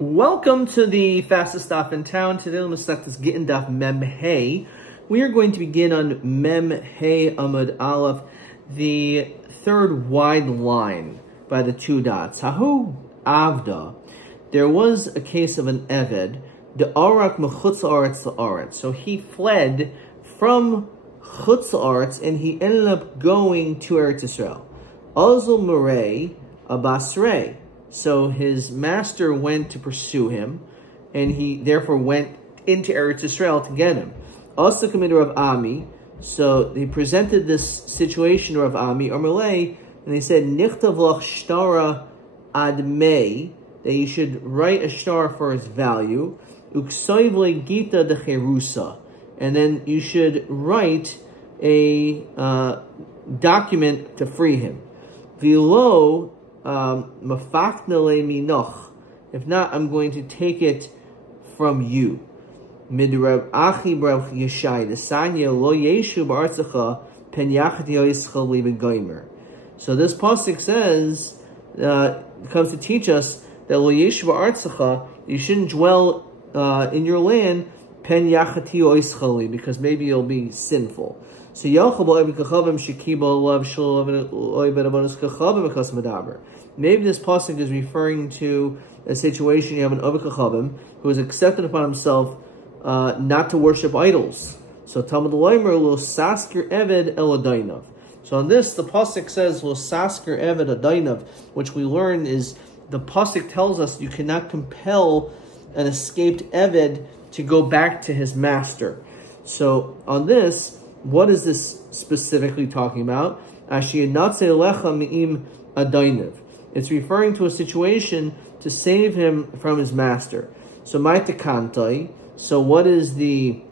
Welcome to the fastest stop in town. Today we'll select this Gittin daf Mem Hey. We are going to begin on Mem Hey Amud Aleph, the third wide line by the two dots. Hahu Avda. There was a case of an Eved, the Arak Mechutz Aretz La'aretz. So he fled from Chutz Aretz and he ended up going to Eretz Yisrael. Azul Merei Abasrei. So his master went to pursue him, and he therefore went into Eretz Yisrael to get him. Also committed Rav Ami. So they presented this situation to Rav Ami or Malay, and they said Nichtav lach shtara admei, that you should write a shtar for its value. Uksoivle gita de cherusa, and then you should write a document to free him. Vilo. If not, I'm going to take it from you. So this pasuk says, comes to teach us that you shouldn't dwell in your land because maybe you'll be sinful. So maybe this pasuk is referring to a situation you have an Oved Kachavim who has accepted upon himself not to worship idols. So Talmud Leimer lo saskir eved el adainav. So on this, the pasuk says lo saskir eved adainav, which we learn is the pasuk tells us you cannot compel an escaped eved to go back to his master. So on this, what is this specifically talking about? It's referring to a situation to save him from his master. So ma'itakantai. So what is the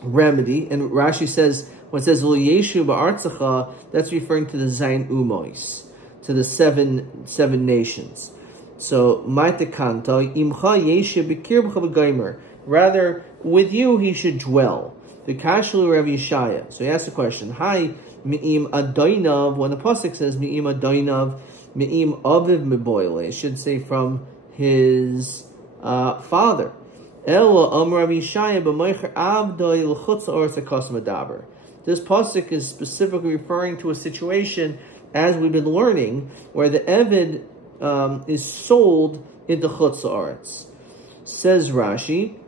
remedy? And Rashi says, when it says Lo Yeshu ba'artzacha, that's referring to the Zayin Umois, to the seven nations. So ma'itakantai imcha yeshu b'kirbecha b'gaimer. Rather, with you he should dwell. The Kashlu Rabbi Yeshaya. So he asks the question, Hi, Me'im Adainav, when the pasuk says Me'im Adainav, Me'im Aviv Meboile, it should say from his father. Ela Am Rabbi Yeshaya b'Meicher Avdoi l'chutz ha'aretz hakas medaber. This pasuk is specifically referring to a situation, as we've been learning, where the Eved is sold into chutz ha'aretz. Says Rashi,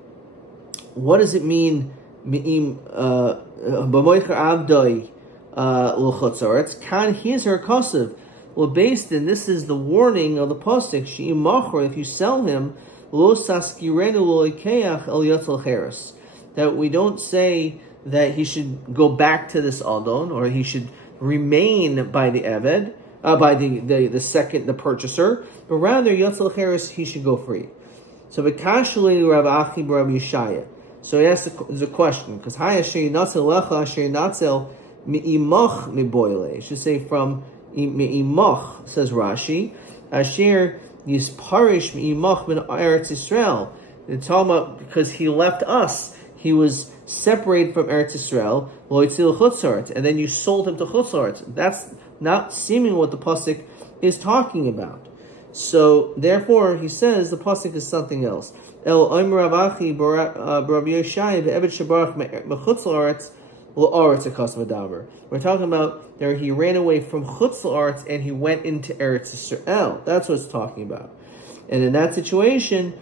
what does it mean? Me'im b'moicher avdoi l'chutzaretz kan hizer kasev. Well, based in this is the warning of the pasuk. She'im machor, if you sell him, lo saskirenu lo ikeach el yotzal cheres. That we don't say that he should go back to this adon, or he should remain by the eved, by the purchaser, but rather yotzal cheres, he should go free. So v'kashli Rav Achi b'Rabbi Yeshaya. So he asks the question, because Hay Asher Yinatzel Lecha Asher Yinatzel Me'imach Meboile. It should say from Me'imach, says Rashi, Asher Yisparish Me'imach Min Eretz Yisrael. It's talking about because he left us, he was separated from Eretz Yisrael, Lo Yitzil Chutzaret, and then you sold him to Chutzaret. That's not seeming what the pasuk is talking about. So therefore, he says the pasuk is something else. El Omer Ravachi Rabbi Yeshaya ve'Eved Shabarach mechutz la'aretz la'aretz hakas medaber. We're talking about there he ran away from chutz la'aretz and he went into Eretz Yisrael. That's what it's talking about. And in that situation,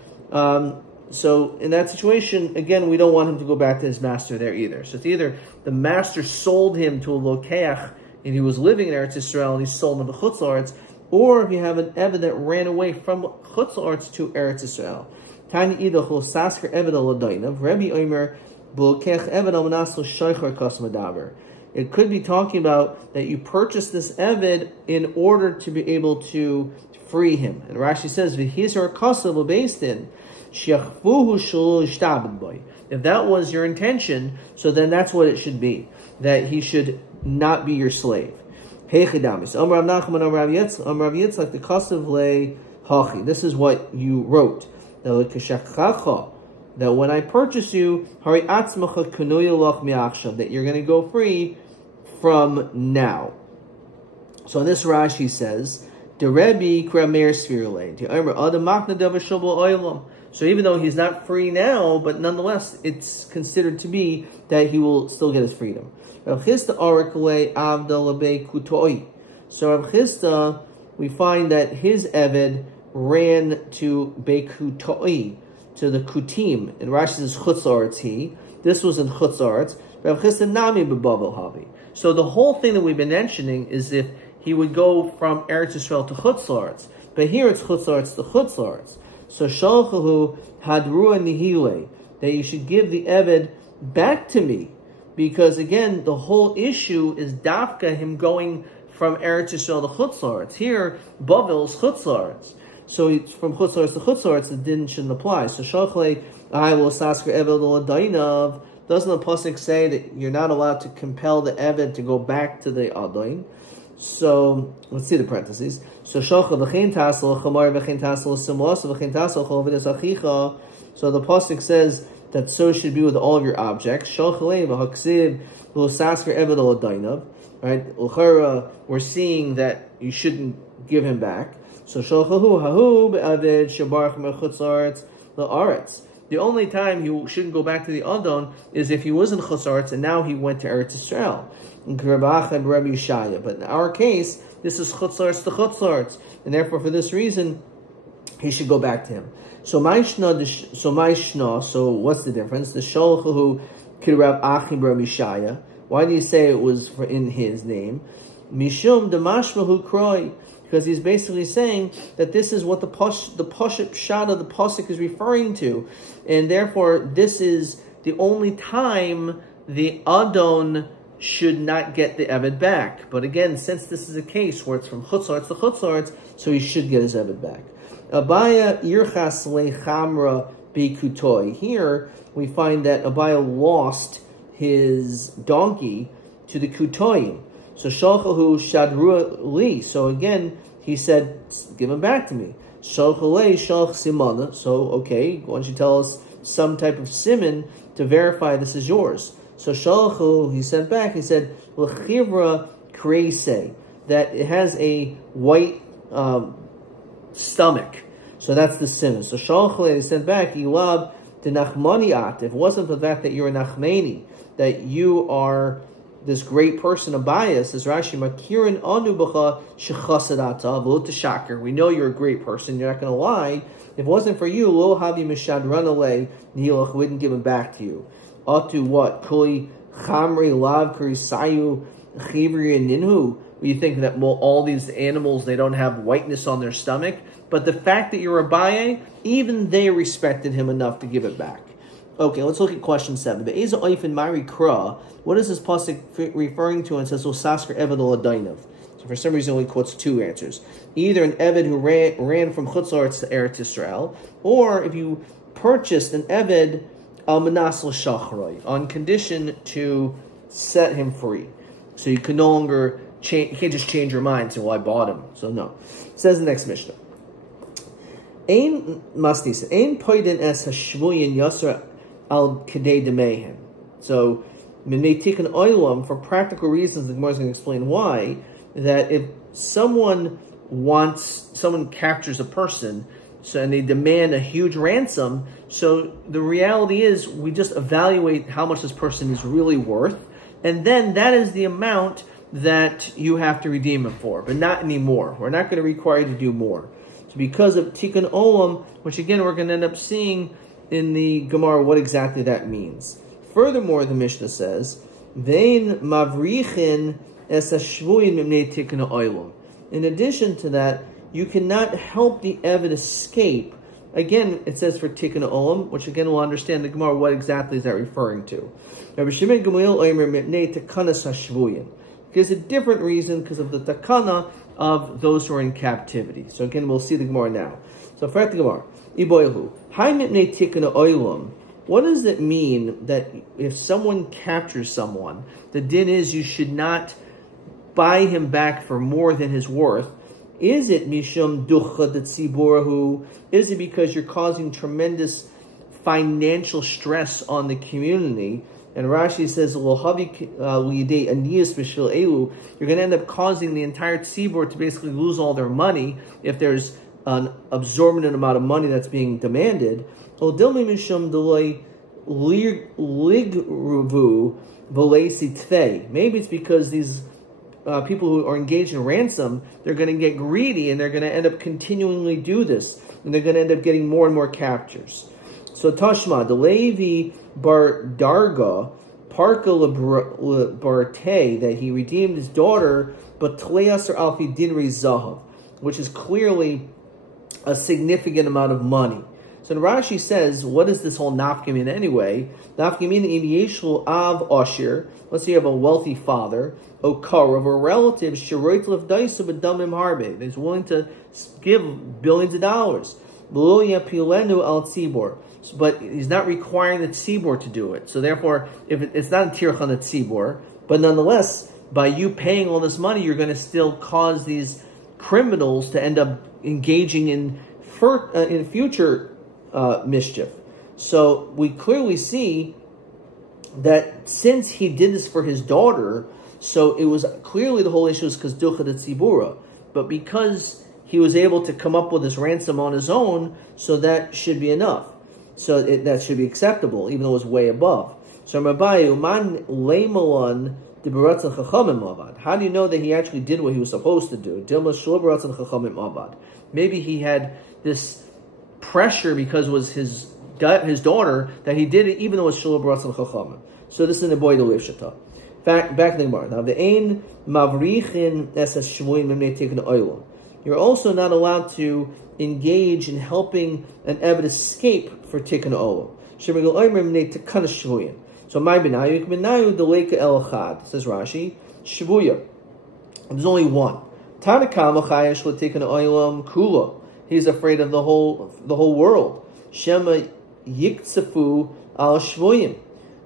again, we don't want him to go back to his master there either. So it's either the master sold him to a lokeach and he was living in Eretz Yisrael and he sold him to chutz la'aretz, or if you have an Eved that ran away from chutz la'aretz to Eretz Yisrael. Tani idachol sasker Eved al adainav. Rabbi Omer b'lokech Eved al manaslo shaychar kas medaber. It could be talking about that you purchased this Eved in order to be able to free him. And Rashi says v'hizar kasav based in shiachfuhu shelo ishtabed boy. If that was your intention, so then that's what it should be, that he should not be your slave. Heichidamis. Amar Rav Nachman Amar Rav Yitzchak the kasav le hachi. This is what you wrote. That when I purchase you, that you're going to go free from now. So this Rashi says, The Rabbi kramer svirle. The Omer adam makna davashobal oilam. So even though he's not free now, but nonetheless, it's considered to be that he will still get his freedom. Rav Chisda arakle avda lebe kutoi. So Rav Chisda, we find that his Eved ran to Bekutoi, to the Kutim. In Rashi says Chutzaretz he. This was in Chutzaretz. Rav Chisda nami bebavel havi. So the whole thing that we've been mentioning is if he would go from Eretz Yisrael to Chutzaretz. But here it's Chutzaretz to Chutzaretz. So Shalchahu hadrua nihile, that you should give the Eved back to me. Because again, the whole issue is Dafka, him going from Eretz Yisrael to Chutzaretz. Here, Bavel is Chutzaretz. So it's from Chutzaretz to Chutzaretz, the din shouldn't apply. So Shalchle, I will sasker Eved l'adainav. Doesn't the pasuk say that you're not allowed to compel the Eved to go back to the Adain? So let's see the parentheses. So Shalcha v'chein tasel chamar v'chein tasel simlas v'chein tasel chovidas achicha. So the pasuk says that so should be with all of your objects. Shalchle v'haksiv v'sasker Eved l'adainav. Right, we're seeing that you shouldn't give him back. So shalchahu hahu be'avid shabarach mechutzarts la'aretz. The only time he shouldn't go back to the Adon is if he was in Chutzaretz and now he went to Eretz Yisrael. But in our case, this is Chutzaretz to Chutzaretz, and therefore for this reason, he should go back to him. So what's the difference? The shalchahu kirab achim Rabbi Shaya. Why do you say it was in his name? Mishum demashmahu kroi. Because he's basically saying that this is what the Pashup Shad of the Pasuk is referring to. And therefore, this is the only time the Adon should not get the Eved back. But again, since this is a case where it's from Chutzaretz to Chutzaretz, so he should get his Eved back. Abaya Irchas Lechamra Bekutoi. Here, we find that Abaya lost his donkey to the Kutoim. So Shalchahu Shadru Li. So again, he said, give him back to me. Shalchalei Shalch Simana. So okay, why don't you tell us some type of siman to verify this is yours? So Shalchahu, he sent back, he said, L'chivra Kreise, that it has a white stomach. So that's the siman. So Shalchalei, he sent back, Ilab de Nachmaniat. If it wasn't for the fact that you're a Nachmani, that you are this great person of bias, as Rashi, Makirin anu b'cha shechasadata v'lo teshakar. We know you're a great person. You're not going to lie. If it wasn't for you, lo havi mishad run away. Nilach wouldn't give him back to you. Atu what? Kuli chamri lav kurisayu chivri and ninhu. You think that all these animals, they don't have whiteness on their stomach, but the fact that you're a baye, even they respected him enough to give it back. Okay, let's look at question 7. What is this pasuk referring to? And it says, "Sasker Eved l'adainav." So for some reason, it only quotes two answers: either an Eved who ran from Chutzaretz to Eretz Yisrael, or if you purchased an Eved al manas l'shachroi on condition to set him free. So you can no longer change. You can't just change your mind and say, "Well, I bought him." So no. It says the next Mishnah. Ein masnisa ein poiden es hashvuyin yasra al kedei demehem. So, Minei Oilam, for practical reasons, the Gemara is going to explain why, that if someone captures a person, and they demand a huge ransom, so the reality is we just evaluate how much this person is really worth, and then that is the amount that you have to redeem him for, but not anymore. We're not going to require you to do more. So because of Tikkun Olam, which again we're going to end up seeing in the Gemara what exactly that means. Furthermore, the Mishnah says, "Vein mavrichin es hashvuyin mimnei tikkun ha'olam." In addition to that, you cannot help the Eved escape. Again, it says for tikkun ha'olam, which again we'll understand the Gemara what exactly is that referring to. Rabbi Shimon Gamliel omer mimnei takanas hashvuyin. There's a different reason because of the takana of those who are in captivity. So again, we'll see the Gemara now. So for the Gemara. What does it mean that if someone captures someone, the din is you should not buy him back for more than his worth? Is it mishum ducha tziburahu? Is it because you're causing tremendous financial stress on the community? And Rashi says, you're going to end up causing the entire tzibur to basically lose all their money if there's an absorbent amount of money that's being demanded. Maybe it's because these people who are engaged in ransom, they're going to get greedy and they're going to end up continually do this. And they're going to end up getting more and more captures. So Tashma, the Levi bar Darga, Parka Barte, that he redeemed his daughter, but Tleasar Alfi Dinri Zahav, which is clearly a significant amount of money. So Rashi says, what is this whole nafkamin anyway? Nafkamin im yeshlu av ashir. Let's say you have a wealthy father, okar, of a relative, shiroit lev daisu b'damim harbe, that's willing to give billions of dollars. But he's not requiring the tzibor to do it. So therefore, if it's not a tircha on the tzibor, but nonetheless, by you paying all this money, you're going to still cause these criminals to end up engaging in future mischief. So we clearly see that since he did this for his daughter, so it was clearly the whole issue is because ducha de tzibura, but because he was able to come up with this ransom on his own, so that should be enough. So that should be acceptable, even though it was way above. So Rabbi, Uman leimalan debaratzan chachamim avad. How do you know that he actually did what he was supposed to do? Dilma shlobaratzan chachamim avad. Maybe he had this pressure because it was his daughter that he did it, even though it was shlobaratzan chachamim. So this is in the boy the levshata. Back in the Gemara. Now the ein mavrichin esas shvuim mimnei tikkun oila. You're also not allowed to engage in helping an Eved escape for tikkun olam. So my benayu deleka el echad, says Rashi, shvuya. There's only one. Tanakam chayash l'tikkun olam kula. He's afraid of the whole world. Shema yiktsafu al shvuyim.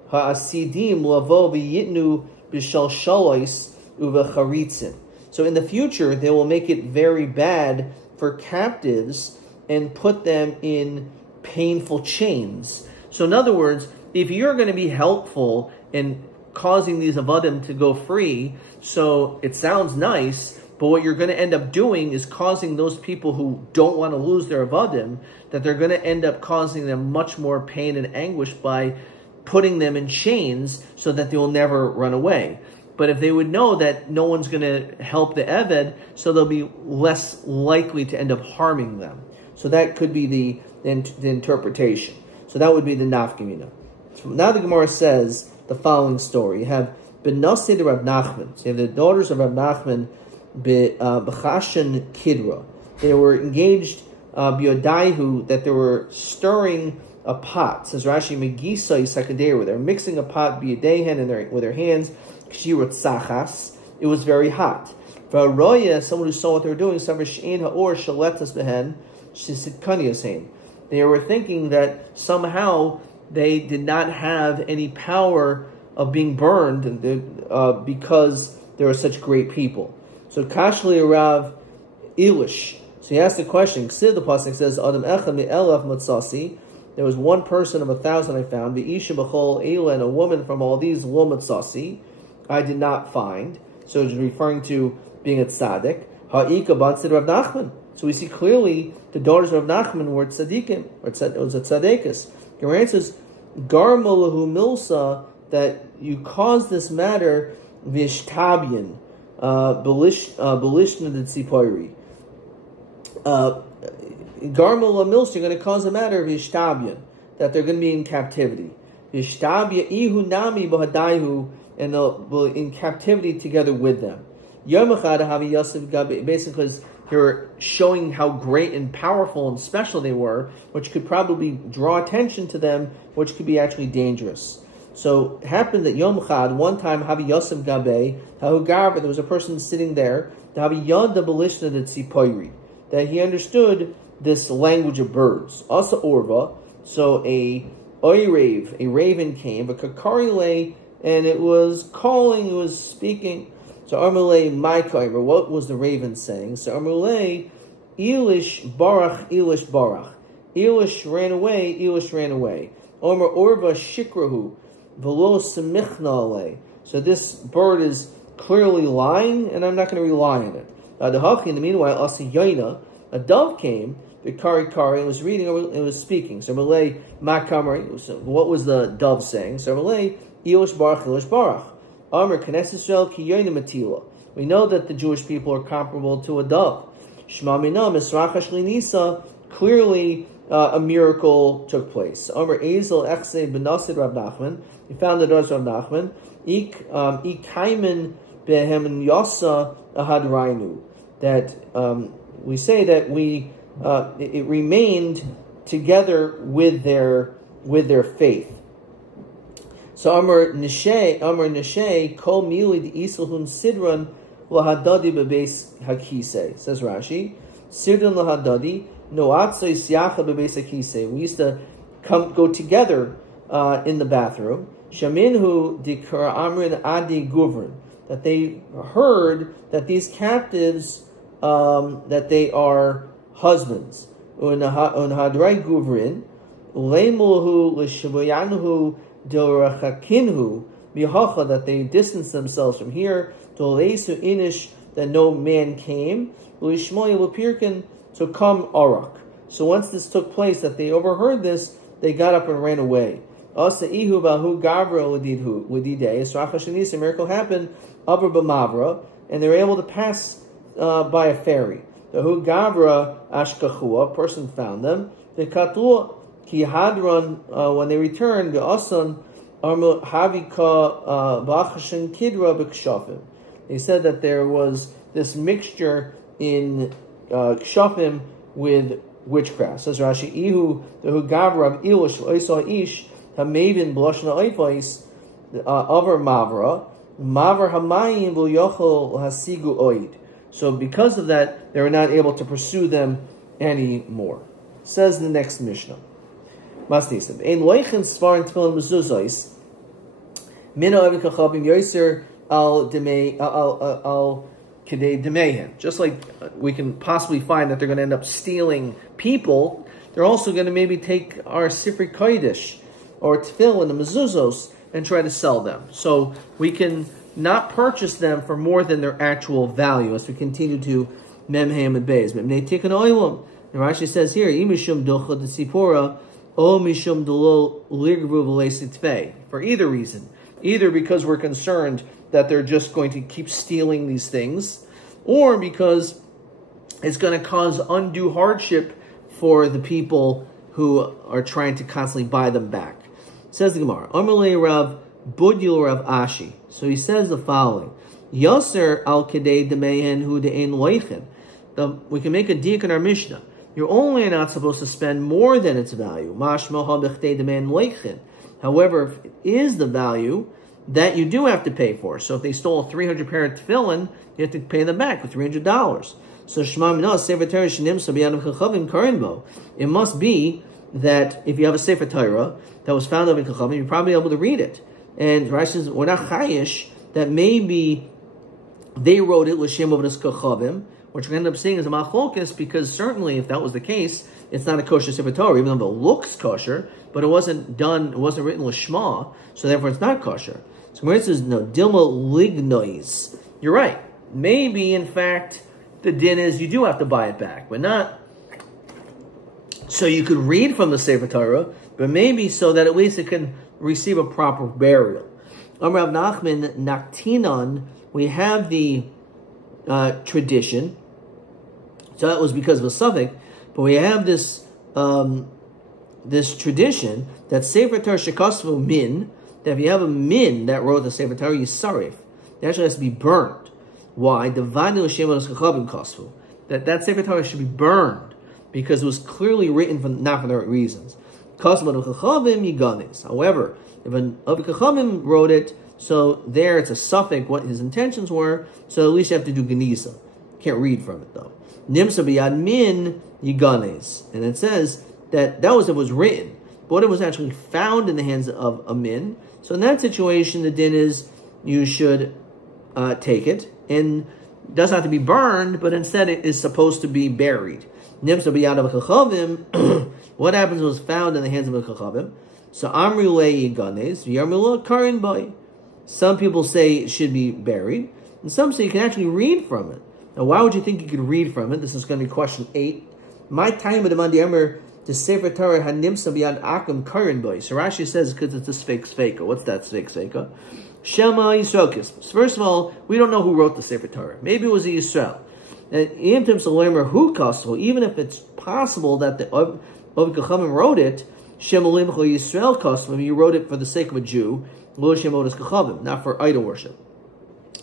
Ha'asidim lavo v'yitnu b'shalshalais uvecharitzim. So in the future, they will make it very bad for captives and put them in painful chains. So in other words, if you're going to be helpful in causing these avadim to go free, so it sounds nice, but what you're going to end up doing is causing those people who don't want to lose their avadim, that they're going to end up causing them much more pain and anguish by putting them in chains so that they will never run away. But if they would know that no one's going to help the Eved, so they'll be less likely to end up harming them. So that could be the interpretation. So that would be the nafkamina. So now the Gemara says the following story. You have Benassi de Rab Nachman. So you have the daughters of Rab Nachman, Bechashan Kidra. They were engaged, Biodaihu, that they were stirring a pot. It says Rashi, Megisa Yisakaderu. They're mixing a pot, Biodehen, with their hands. It was very hot. Someone who saw what they were doing, they were thinking that somehow they did not have any power of being burned because they were such great people. So Kashli Rav Elish. So he asked the question. The pasuk says, Adam Echad me'elaf matzasi. There was one person of 1,000 I found. V'isha b'chol eila, and a woman from all these lo matzasi I did not find. So it's referring to being a tzaddik. Ha'ika bantzid Rav Nachman. So we see clearly the daughters of Rav Nachman were tzaddikim, or it was a tzaddikus. Gemara says, Garmalahu milsa, that you caused this matter vishtabian, belishna de tzipoiri. Garmalahu milsa, you're going to cause a matter vishtabian, that they're going to be in captivity. Vishtabia ihu nami bahadaihu, and in captivity together with them. Basically, because they were showing how great and powerful and special they were, which could probably draw attention to them, which could be actually dangerous. So it happened that Yom Chad, one time, Havi Yosef Gabe, there was a person sitting there, that he understood this language of birds. Asa Orva, so a raven came, but Kakarile, and it was calling, it was speaking. So Armulei Maikaimer, what was the raven saying? So Armulei, Elish Barach, Elish Barach. Elish ran away, Elish ran away. Omer Orva Shikrahu. v'lo semichna alei. So this bird is clearly lying, and I'm not going to rely on it. In the meanwhile, a dove came, the kari and was reading, it was speaking. So Malay Makamari, what was the dove saying? So Malay, Ilish Barach. Amr Knesset Israel ki yoyna matila. We know that the Jewish people are comparable to a dove. Shema mina misrachash linisa. Clearly, a miracle took place. Amr Ezel Echse benasid Rab Nachman. He found the daughters of Nachman. Ikaimen behem yasa ahad rainu. That we say that it remained together with their faith. So Amr Nishay Kol Milid Isalhun Sidran Lahadadi Bebeis Hakise. Says Rashi, Sidran Lahadadi Noatsa Isyacha Bebeis Hakise. We used to go together in the bathroom. Shaminhu Dikar Amrin Adi Guvrin. That they heard that these captives that they are husbands. Unhadrai Guvrin Lemulhu Lishabayanhu Dorachakinhu Mihacha, that they distanced themselves from here, Dolesu Inish, that no man came, Lishmoy Lupirkin, to come Arak. So once this took place, that they overheard this, they got up and ran away. Asa Ihu Bahu Gavra Lidide, Srachashanis, a miracle happened, Abra Bamavra, and they were able to pass by a ferry. The Hu Gavra Ashkachua, a person found them, the Katua Ki Hadron, when they returned, the Asan Armu Havika Bachashan Kidra B'Kshafim. They said that there was this mixture in Kshafim with witchcraft. Says Rashi, Ihu the Hu Gavra Ilish Oisa Ish Hamavin Blushna Oifais Avar Mavra Hamayim V'Yochel Hasigu Oid. So because of that, they were not able to pursue them anymore. Says the next Mishnah. Masnisim. Ein loichen svar and tefillin mezuzos. Mina oven kachabim yoser al kedei demehen. Just like we can possibly find that they're going to end up stealing people, they're also going to maybe take our sifri kodesh or tefillin and mezuzos and try to sell them. So we can not purchase them for more than their actual value as we continue to memhem and beis. Memnei tikkun oilam. And Rashi says here, imishum docha de sipora. O mishum delo ligru v'leisitve. For either reason, either because we're concerned that they're just going to keep stealing these things, or because it's going to cause undue hardship for the people who are trying to constantly buy them back. Says the Gemara, Amalei Rav Budil Rav Ashi. So he says the following: Yoser al kedei demehen hu de'en loichen. We can make a dik in our Mishnah. You're only not supposed to spend more than its value. However, if it is the value, that you do have to pay for. So if they stole a 300 pair of tefillin, you have to pay them back with $300. So it must be that if you have a Sefer Torah that was found in Chachamim, you're probably able to read it. And Rashi says, we're not chayish, that maybe they wrote it l'shem of this Chachamim, which we end up seeing is a machlokes, because certainly if that was the case, it's not a kosher Sefer Torah, even though it looks kosher, but it wasn't written l'shma, so therefore it's not kosher. So where it says, no, dilma lignois, you're right. Maybe, in fact, the din is you do have to buy it back, but not so you could read from the Sefer Torah, but maybe so that at least it can receive a proper burial. Rav Nachman Naktinon, we have the tradition, so that was because of a suffix, but we have this this tradition that Sefer Torah shekasvu min, that if you have a min that wrote the Sefer Torah Yisarif, it actually has to be burned. Why? The Vanu Shemos Kachavim Kasvu. That Sefer Torah should be burned because it was clearly written not for the right reasons. Kasvu Kachavim Yiganis. However, if an Avi Kachavim wrote it, so there it's a suffix what his intentions were, so at least you have to do Geniza. Can't read from it though. Nimsa biyad min Yiganis. And it says that was it was written, but it was actually found in the hands of a min. So in that situation, the din is you should take it, and it doesn't have to be burned, but instead it is supposed to be buried. Nimsa b'yad chachavim. What happens was found in the hands of the chachavim? So Amri le yiganes v'yarmila karin boy. Some people say it should be buried, and some say you can actually read from it. Now, why would you think you could read from it? This is going to be question 8. My time with the Mandi Emer, the Sefer Torah hanimsa b'yad akum karin boy. So Rashi says because it's a sveka. What's that sveka? Shema Yisrael Kismus. First of all, we don't know who wrote the Sefer Torah. Maybe it was a Yisrael. And even if it's possible that the Ovid Kachamim wrote it, Shemalim Yisrael Kosmim, you wrote it for the sake of a Jew, not for idol worship.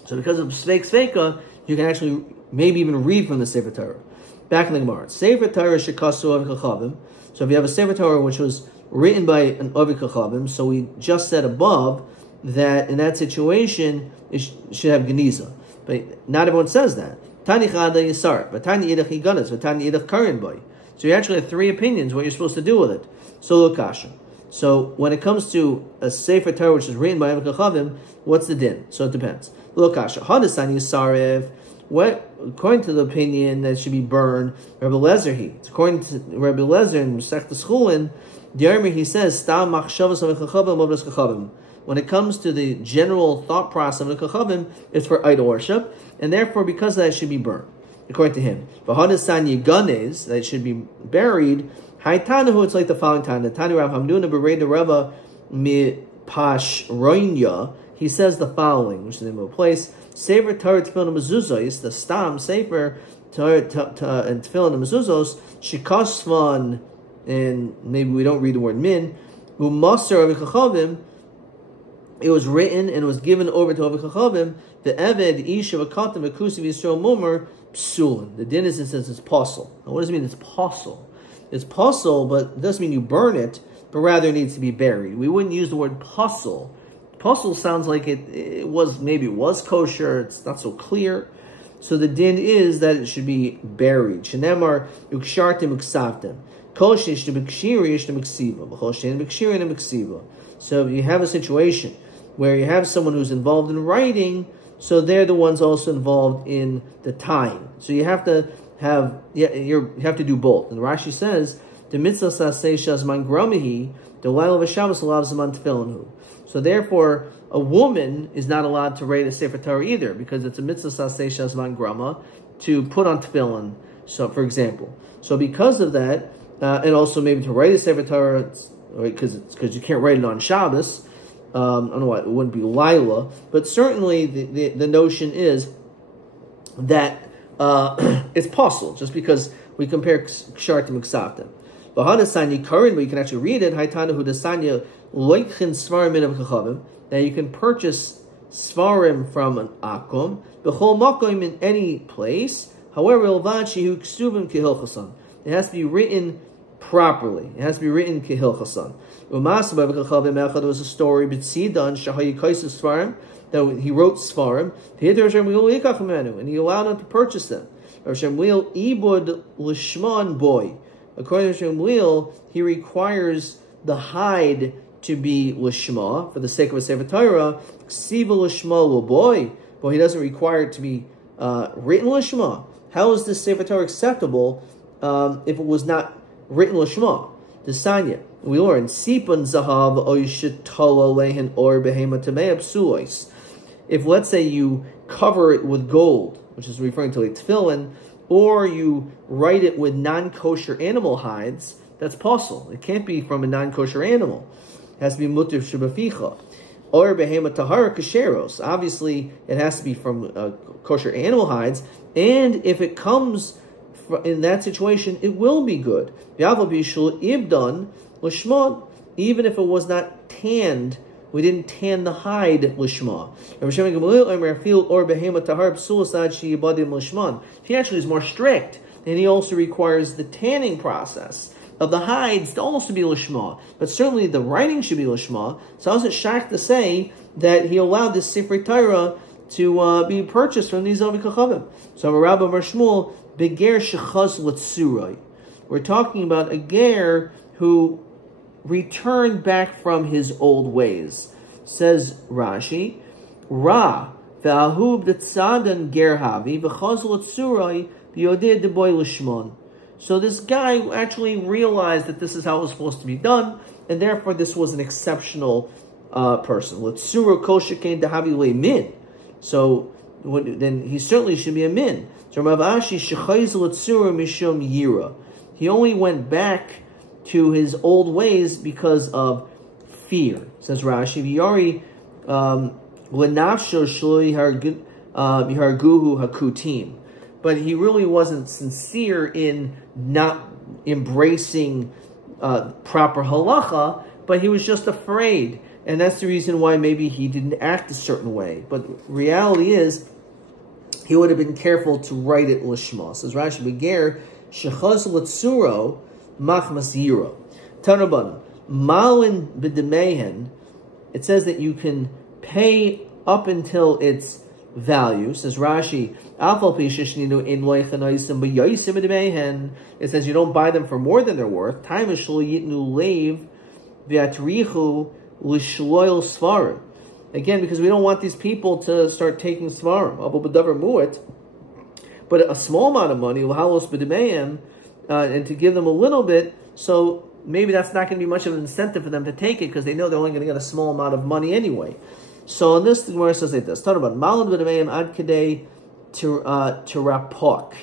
So because of Sveka, you can actually maybe even read from the Sefer Torah. Back in the Gemara, Sefer Torah Shekasu Ovid Kachavim. So if you have a Sefer Torah which was written by an Ovid Kachavim, so we just said above that in that situation it should have Geniza. But not everyone says that. Tani Chada Yisar, but Tani Idach Yiganas, but Tani Idach Karin Boy. So you actually have 3 opinions what you're supposed to do with it. So Lokasha. So when it comes to a Sefer Torah which is written by Ovid Kachavim, what's the din? So it depends. Lokasha. Hadasani Yisarev. What, according to the opinion that it should be burned, Rabbi Lezer it's according to Rabbi Lezer in Masech T'Schulin, Diarmi he says, Stam Machshavas Ovid Kachavim Ovid Kachavim. When it comes to the general thought process of the Kachavim, it's for idol worship, and therefore because of that it should be burned, according to him. V'hadasan Yiganes, that it should be buried, Haitanahu, it's like the following time. The Tani Rav Hamnuna Berei the Rava Mi Pashroinya, he says the following, which is the name of a place, Sefer Torah Tefillin Mezuzos, the Stam Sefer Torah and Tefillin Mezuzos, Shikosvan, and maybe we don't read the word min, Umasar of Kachavim, it was written and was given over to Ovid Kachavim, the Eved Ish of a Katan V'Kusiv Yisrael Mumar Psulin. The din is it says it's possible. Now what does it mean it's possible? It's possible, but it doesn't mean you burn it, but rather it needs to be buried. We wouldn't use the word puzzle. Puzzle sounds like it was, maybe it was kosher, it's not so clear. So the din is that it should be buried. Shenemar Yukshartim Uksavtim. Kol Shesh B'Kshiri Yesh B'Ksiva. B'Chol Shein B'Kshiri B'Ksiva. So if you have a situation where you have someone who's involved in writing, so they're the ones also involved in the tying. So you have to have, you have to do both. And Rashi says, the mitzvah saseh shazman gramihi, the laila v'shabbos alav zaman tefillinu. So therefore, a woman is not allowed to write a Sefer Torah either, because it's a mitzvah saseh shazman grama to put on tefillin. So, for example, so because of that, and also maybe to write a Sefer Torah, because you can't write it on Shabbos. I don't know why it wouldn't be Lila, but certainly the notion is that it's possible, just because we compare Kshar to Miksavtim. V'hadasanya Karin, but you can actually read it. Haitana Hudasanya Loichin Svarim min Kachavim. Now you can purchase Svarim from an Akum, B'chol Makom in any place. However, Ilvad Shehu Ksuvim Kehilchasan. It has to be written properly. It has to be written Kehilchasan. There was a story B'tzidan Shahayi Kaisus Svarim, that he wrote Svarim, and he allowed him to purchase them. Ibud Lishman boy. According to Shmuel, he requires the hide to be Lishma for the sake of a Sefer Torah. Ksiva Lishma boy, but he doesn't require it to be written Lishma. How is this Sefer Torah acceptable if it was not written Lishma? The Sanya. We learn Sipan Zahav Oishitala Lehin or Behema Tamea Psulois. If let's say you cover it with gold, which is referring to like tefillin, or you write it with non-kosher animal hides, that's possible. It can't be from a non-kosher animal. It has to be mutter shabaficha. Or behema tahara kasheros. Obviously, it has to be from kosher animal hides. And if it comes in that situation, it will be good. Ibdan lishma, even if it was not tanned, we didn't tan the hide lishma. He actually is more strict, and he also requires the tanning process of the hides to also be lishma. But certainly the writing should be lishma. So I was at Shak to say that he allowed this Sefer Torah to be purchased from these Ovid Kachavim. So Rabbi Shmuel beger shechaz l'tzurai. We're talking about a ger who returned back from his old ways. Says Rashi, Ra v'ahub d'tzadan ger havi v'chaz l'tzurai b'yodeh deboy l'shmon. So this guy actually realized that this is how it was supposed to be done, and therefore this was an exceptional person. So then he certainly should be a min. He only went back to his old ways because of fear. Says Rashi, but he really wasn't sincere in not embracing proper halacha, but he was just afraid. And that's the reason why maybe he didn't act a certain way. But reality is, he would have been careful to write it lishma. Says Rashi, Beger, shechaz l'tzuro, machmas yiro. Tanabana, malin b'demehen, it says that you can pay up until its value. Says Rashi, it says you don't buy them for more than they're worth. Again, because we don't want these people to start taking svarim. But a small amount of money, and to give them a little bit, so maybe that's not going to be much of an incentive for them to take it, because they know they're only going to get a small amount of money anyway. So in this, the Gemara says like this: talk about malad b'demeim ad kedei terapok.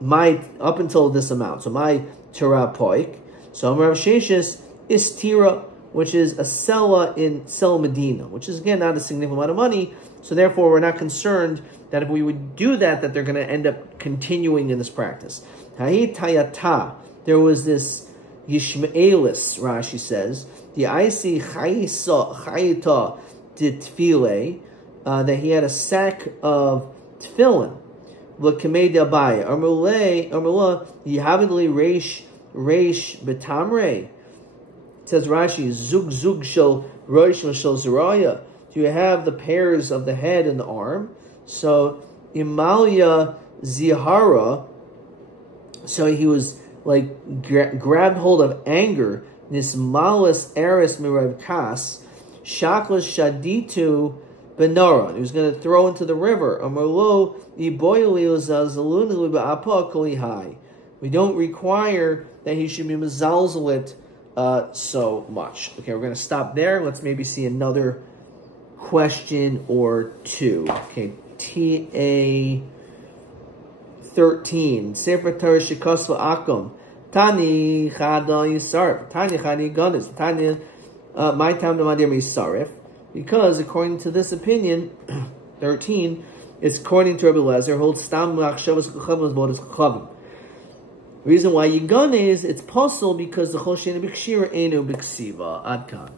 My up until this amount. So my terapok. So Rav Sheshis is tira, which is a sella in Sel Medina, which is again not a significant amount of money. So therefore, we're not concerned that if we would do that, that they're going to end up continuing in this practice. Ha'i tayata. There was this Yishmaelis, Rashi says, the Aisi Chayita Titfile, that he had a sack of tefillin. L'kamei d'abaya. Amrullah, Yihavidli Reish Betamre. It says Rashi, Zug Zug Shel Rosh Shel Zeraya. Do you have the pairs of the head and the arm? So, Imalia Zihara, so he was like grabbed hold of anger. Nismalis eris mirav kas shaklas shaditu benara. He was going to throw into the river. Amarlo iboyli uzazaluni ba'apa kolihai. We don't require that he should be mezalzelit so much. Okay, we're going to stop there. Let's maybe see another question or two. Okay, TA 13. Sefer Torah Shekosva Akum. Tani Chada Yisarif. Tani Chadi Ganis. Tani my time to Madir Yisarif. Because according to this opinion, 13, it's according to Rabbi Lezer, holds Stam Machshavas Chachavim Vodas Chachavim. The reason why Yigan is, it's possible because the Chol Sheni B'Kshira Enu B'Ksiva. Adkan.